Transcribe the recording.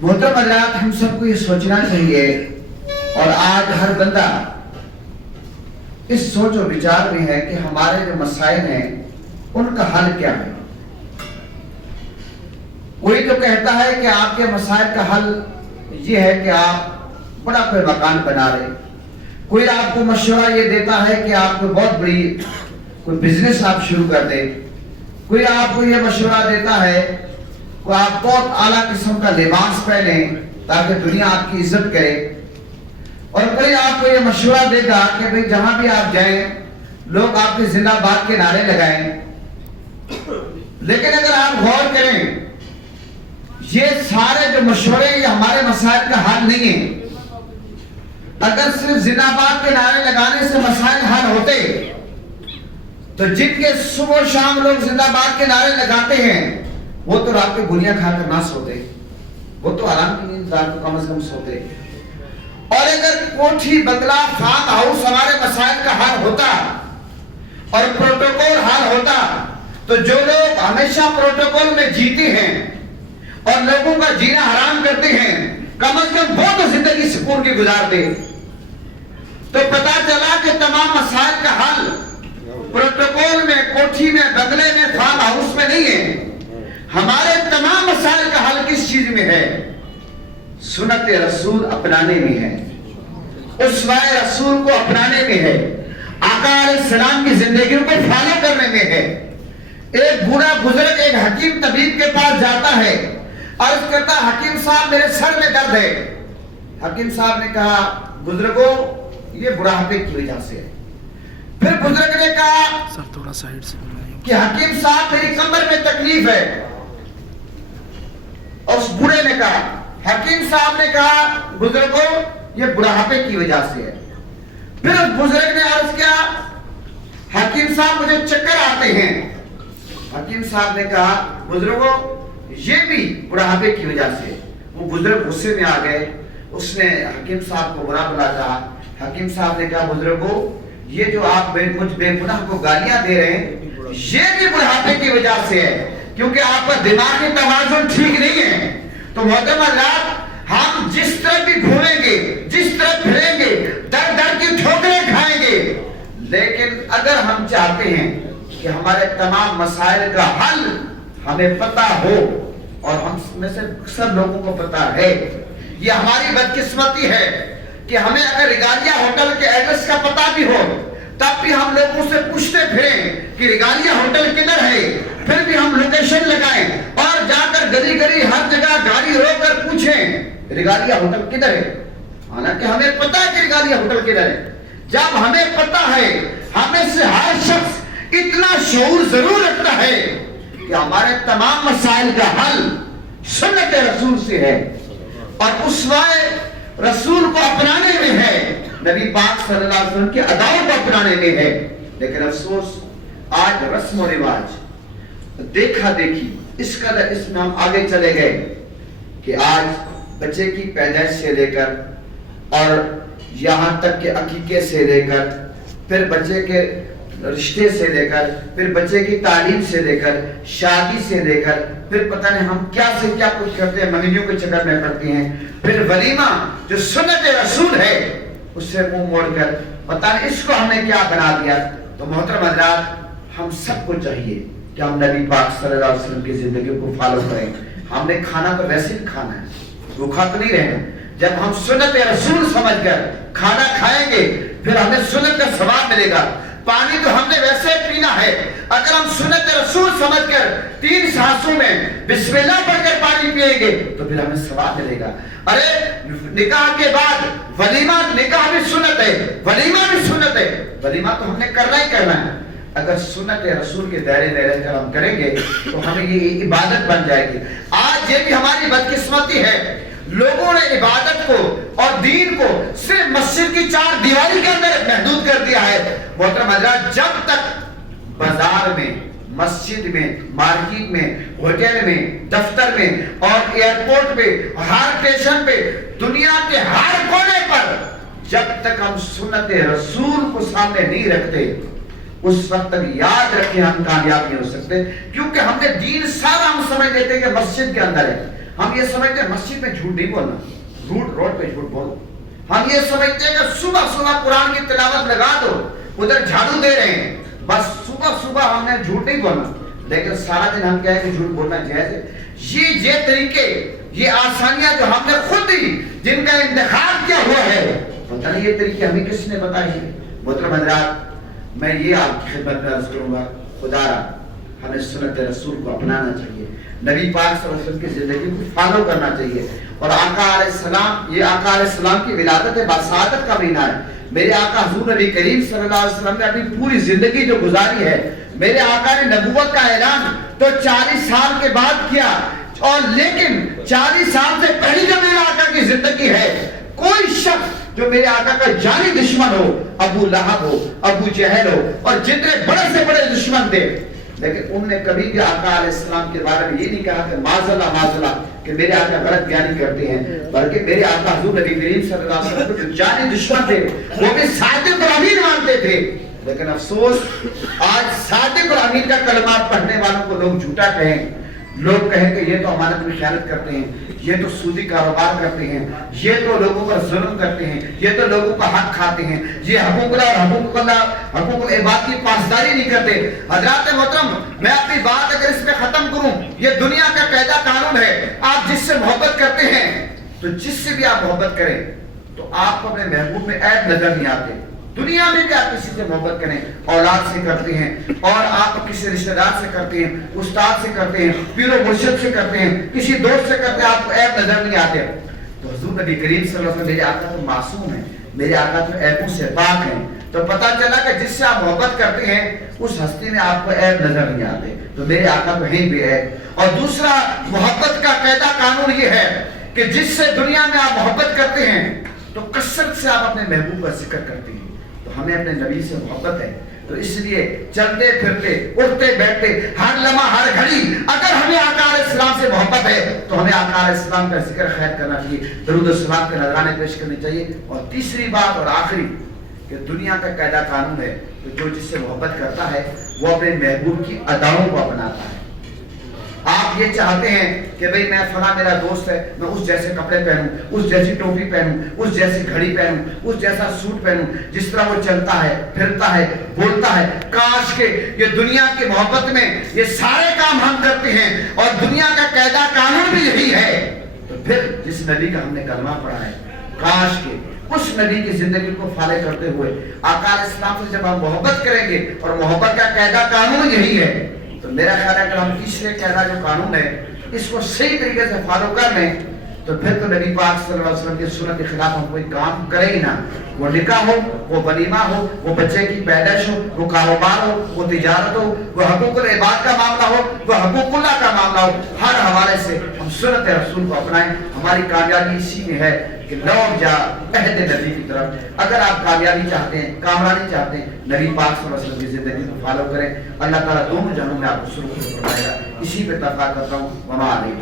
محترم حضرات، ہم سب کو یہ سوچنا چاہیے اور آج ہر بندہ اس سوچ و وچار میں ہے کہ ہمارے جو مسائل ہیں ان کا حل کیا ہے۔ کوئی تو کہتا ہے کہ آپ کے مسائل کا حل یہ ہے کہ آپ بڑا کوئی مکان بنا رہے، کوئی آپ کو مشورہ یہ دیتا ہے کہ آپ کو بہت بڑی کوئی بزنس آپ شروع کر دیں، کوئی آپ کو یہ مشورہ دیتا ہے کہ آپ بہت اعلیٰ قسم کا لباس پہنیں تاکہ دنیا آپ کی عزت کرے، اور کوئی آپ کو یہ مشورہ دے گا کہ بھئی جہاں بھی آپ جائیں لوگ آپ کے زندہ باد کے نعرے لگائیں۔ لیکن اگر آپ غور کریں، یہ سارے جو مشورے یہ ہمارے مسائل کا حل نہیں ہے۔ اگر صرف زندہ باد کے نعرے لگانے سے مسائل حل ہوتے تو جن کے صبح و شام لوگ زندہ باد کے نعرے لگاتے ہیں وہ تو رات کو گولیاں کھا کر نہ سوتے، وہ تو آرام کی نیند رات کو کم از کم سوتے۔ اور اگر کوٹھی بنگلہ فارم ہاؤس ہمارے مسائل کا حل ہوتا اور پروٹوکول حل ہوتا تو جو لوگ ہمیشہ پروٹوکول میں جیتے ہیں اور لوگوں کا جینا حرام کرتے ہیں کم از کم وہ تو زندگی سکون کی گزارتے۔ تو پتا چلا کہ تمام مسائل کا حل پروٹوکول میں، کوٹھی میں، بنگلے میں، فارم ہاؤس میں نہیں ہے۔ ہمارے تمام مسائل کا حل کس چیز میں ہے؟ سنت رسول اپنانے میں ہے، اسوہ رسول کو اپنانے میں ہے، آقا علیہ السلام کی زندگیوں کو فالو کرنے میں ہے۔ ایک بوڑھا بزرگ ایک حکیم طبیب کے پاس جاتا ہے، عرض کرتا حکیم صاحب میرے سر میں درد ہے۔ حکیم صاحب نے کہا بزرگوں یہ بڑھاپے کی وجہ سے ہے۔ پھر بزرگ نے کہا کہ حکیم صاحب میری کمر میں تکلیف ہے۔ اور اس بوڑھے نے کہا، حکیم صاحب نے کہا بزرگوں یہ بڑھاپے کی وجہ سے ہے۔ پھر اس بزرگ نے عرض کیا حکیم صاحب مجھے چکر آتے ہیں۔ حکیم صاحب نے کہا بزرگوں یہ بھی بڑھاپے کی وجہ سے۔ وہ بزرگ غصے میں آ گئے، اس نے حکیم صاحب کو برا بھلا کہا۔ حکیم صاحب نے کہا بزرگوں یہ جو آپ مجھ بے گناہ کو گالیاں دے رہے ہیں یہ بھی بڑھاپے کی وجہ سے ہے، کیونکہ آپ کا دماغی توازن ٹھیک نہیں ہے۔ تو محترم حضرات، ہم جس طرح بھی گھومیں گے، جس طرح پھریں گے، در در کی ٹھوکریں کھائیں گے، لیکن اگر ہم چاہتے ہیں کہ ہمارے تمام مسائل کا حل ہمیں پتہ ہو، اور ہم میں سے اکثر لوگوں کو پتہ ہے، یہ ہماری بدقسمتی ہے کہ ہمیں اگر ریگالیا ہوٹل کے ایڈریس کا پتہ بھی ہو تب بھی ہم لوگوں سے پوچھتے پھریں کہ ریگالیا ہوٹل کدھر ہے، پھر بھی ہم لوکیشن لگائیں اور جا کر گلی گلی ہر جگہ گاڑی روک کر پوچھیں ریگالیا ہوٹل کدھر ہے، حالانکہ ہمیں پتہ ہے کہ ریگالیا ہوٹل کدھر ہے۔ جب ہمیں پتہ ہے، ہمیں سے ہر شخص اتنا شعور ضرور رکھتا ہے کہ ہمارے تمام مسائل کا حل سنت رسول سے ہے اور اسوہ رسول کو اپنانے میں ہے، نبی پاک صلی اللہ علیہ وسلم کی اداؤں کو اپنانے میں ہے۔ لیکن افسوس آج رسم و رواج، دیکھا دیکھی، اس قدر اس میں ہم آگے چلے گئے کہ آج بچے کی پیدائش سے لے کر اور یہاں تک کہ عقیقے سے لے کر، پھر بچے کے رشتے سے لے کر، پھر بچے کی تعلیم سے لے کر، شادی سے لے کر، پھر پتہ نہیں ہم کیا سے کیا کچھ کرتے ہیں، منگنیوں کے چکر میں پڑتے ہیں، پھر ولیمہ جو سنت رسول ہے اس سے منہ موڑ کر پتہ نہیں اس کو ہم نے کیا بنا دیا۔ تو محترم حضرات، ہم سب کو چاہیے کہ ہم نبی پاک صلی اللہ علیہ وسلم کی زندگی کو فالو کریں۔ ہم نے کھانا تو ویسے ہی کھانا ہے، بھوکا تو نہیں رہنا۔ جب ہم سنت رسول سمجھ کر کھانا کھائیں گے پھر ہمیں سنت کا ثواب ملے گا۔ پانی تو ہم نے ویسے پینا ہے، اگر ہم سنت رسول سمجھ کر 3 سانسوں میں بسم اللہ پڑھ کر پانی پیئیں گے تو پھر ہمیں ثواب ملے گا۔ ارے نکاح کے بعد ولیمہ، نکاح بھی سنت ہے، ولیمہ بھی سنت ہے، ولیمہ تو ہم نے کرنا ہی کرنا ہے۔ اگر سنت رسول کے دائرے میں رہ کر ہم کریں گے تو ہمیں یہ عبادت بن جائے گی۔ آج یہ بھی ہماری بدقسمتی ہے، لوگوں نے عبادت کو اور دین کو صرف مسجد کی 4 دیواری کے اندر محدود کر دیا ہے۔ محترم حضرات، جب تک بازار میں، مسجد میں، مارکیٹ میں، ہوٹل میں، دفتر میں اور ایئرپورٹ پہ، ہر اسٹیشن پہ، دنیا کے ہر کونے پر جب تک ہم سنت رسول کو سامنے نہیں رکھتے اس وقت تک یاد رکھیں ہم کامیاب نہیں ہو سکتے، کیونکہ ہم نے دین سارا ہم سمجھ لیتے ہیں کہ مسجد کے اندر ہے۔ ہم یہ سمجھتے ہیں مسجد میں جھوٹ نہیں بولنا، روڈ پہ جھوٹ بولو. ہم یہ سمجھتے ہیں کہ صبح صبح قرآن کی تلاوت لگا دو، ادھر جھاڑو دے رہے ہیں، بس صبح ہم نے جھوٹ نہیں بولنا. لیکن سارا دن ہم کہیں کہ جھوٹ بولنا جائز ہے. یہ طریقے، یہ آسانیاں جو ہم نے خود ہی جن کا انتخاب کیا ہوا ہے، پتہ نہیں یہ طریقے ہمیں کس نے بتائی ہے. محترم حضرات، میں یہ آپ کی خدمت میں عرض کروں گا، خدا را ہمیں سنت رسول کو اپنانا چاہیے، نبی پاک صلی اللہ علیہ وسلم کی زندگی کو فالو کرنا چاہیے. اور آقا علیہ السلام، یہ آقا علیہ السلام کی ولادت باسعادت کا مہینہ ہے. میرے آقا حضور نبی کریم صلی اللہ علیہ وسلم نے اپنی پوری زندگی جو گزاری ہے، میرے آقا نے نبوت کا اعلان تو 40 سال کے بعد کیا، اور لیکن 40 سال سے پہلے جو میرے آقا کی زندگی ہے، کوئی شخص جو میرے آقا کا جانی دشمن ہو، ابو لہب ہو، ابو جہل ہو، اور جتنے بڑے سے بڑے دشمن تھے، لیکن انہوں نے کبھی بھی آقا علیہ السلام کے بارے میں یہ نہیں کہا کہ معاذ کہ میرے آقا غلط بیانی کرتے ہیں، بلکہ میرے آقا حضور نبی کریم صلی اللہ علیہ وسلم جو جانی دشمن تھے وہ بھی صادق اور امین مانتے تھے. لیکن افسوس آج صادق اور امین کا کلمات پڑھنے والوں کو لوگ جھوٹا کہیں، لوگ کہیں کہ یہ تو امانت میں خیانت کرتے ہیں، یہ تو سودی کاروبار کرتے ہیں، یہ تو لوگوں پر ظلم کرتے ہیں، یہ تو لوگوں کا حق کھاتے ہیں، یہ حقوق العباد کی پاسداری نہیں کرتے. حضرات محترم، میں اپنی بات اگر اس میں ختم کروں، یہ دنیا کا قاعدہ قانون ہے. آپ جس سے محبت کرتے ہیں، تو جس سے بھی آپ محبت کریں تو آپ کو اپنے محبوب میں عیب نظر نہیں آتے. دنیا میں بھی آپ کسی سے محبت کریں، اولاد سے کرتے ہیں، اور آپ کسی رشتہ دار سے کرتے ہیں، استاد سے کرتے ہیں، پیر و مرشد سے کرتے ہیں، کسی دوست سے کرتے ہیں، آپ کو عیب نظر نہیں آتے. تو حضور نبی کریم صلی اللہ علیہ وسلم میرے آقا تو معصوم ہیں، میرے آقا تو عیبوں سے پاک ہیں. تو پتہ چلا کہ جس سے آپ محبت کرتے ہیں اس ہستی میں آپ کو عیب نظر نہیں آتے. تو میرے آقا تو ہیں بھی ہے. اور دوسرا محبت کا قاعدہ قانون یہ ہے کہ جس سے دنیا میں آپ محبت کرتے ہیں تو کثرت سے آپ اپنے محبوب کا ذکر کرتے ہیں. تو ہمیں اپنے نبی سے محبت ہے، تو اس لیے چلتے پھرتے، اٹھتے بیٹھتے، ہر لمحہ ہر گھڑی اگر ہمیں آقا علیہ السلام سے محبت ہے تو ہمیں آقا علیہ السلام کا ذکر خیر کرنا چاہیے، درود و سلام کے نذرانے پیش کرنے چاہیے. اور تیسری بات اور آخری کہ دنیا کا قاعدہ قانون ہے کہ جو جس سے محبت کرتا ہے وہ اپنے محبوب کی اداؤں کو اپناتا ہے. آپ یہ چاہتے ہیں کہ بھئی میں فلاں میرا دوست ہے، میں اس جیسے کپڑے پہنوں، اس جیسی ٹوپی پہنوں، اس جیسی گھڑی پہنوں، اس جیسا سوٹ پہنوں، جس طرح وہ چلتا ہے، پھرتا ہے، بولتا ہے. کاش کہ یہ دنیا کی محبت میں یہ سارے کام ہم کرتے ہیں اور دنیا کا قاعدہ قانون بھی یہی ہے. تو پھر جس نبی کا ہم نے کلمہ پڑھا ہے، کاش کہ اس نبی کی زندگی کو فالو کرتے ہوئے آقا علیہ السلام سے جب ہم محبت کریں گے، اور محبت کا قاعدہ قانون یہی ہے، تو میرا خیال ہے کہ ہم تیسرے قاعدہ جو قانون ہے اس کو صحیح طریقے سے فالو کر لیں تو پھر تو نبی پاک صلی اللہ علیہ وسلم کی سنت کے خلاف ہم کوئی کام کریں ہی نہ. وہ نکاح ہو، وہ ولیمہ ہو، وہ بچے کی پیدائش ہو، وہ کاروبار ہو، وہ تجارت ہو، وہ حقوق العباد کا معاملہ ہو، وہ حقوق اللہ کا معاملہ ہو، ہر حوالے سے ہم سنت رسول کو اپنائیں. ہماری کامیابی اسی میں ہے کہ لوٹ جا عہد نبی کی طرف. اگر آپ کامیابی چاہتے ہیں، کامرانی چاہتے ہیں، نبی پاک صلی اللہ علیہ وسلم کی زندگی کو فالو کریں. اللہ تعالیٰ دونوں جہنوں میں آپ کو سرخ فرمائے گا. اسی پہ اتفاق کرتا ہوں. وما علیہ